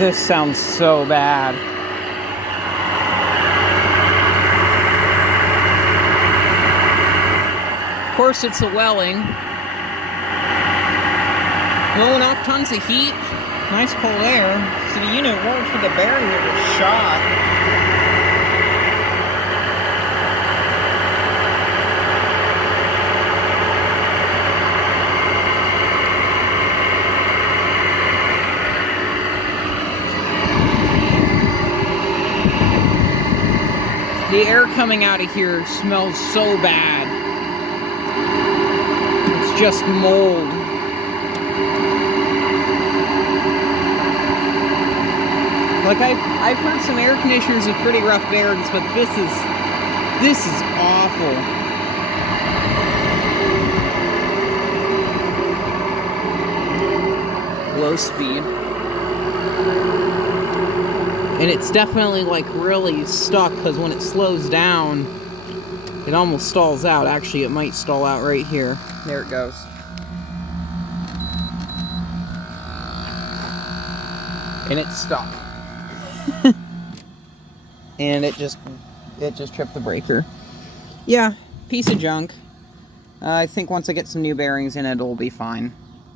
This sounds so bad. Of course, it's a Welling. Blowing off tons of heat. Nice cold air. So the unit worked with the bearing that was shot. The air coming out of here smells so bad. It's just mold. Like I've heard some air conditioners with pretty rough bearings, but this is awful. Low speed. And it's definitely like really stuck, because when it slows down, it almost stalls out. Actually, it might stall out right here. There it goes. And it's stuck. And it just tripped the breaker. Yeah, piece of junk. I think once I get some new bearings in it, it'll be fine.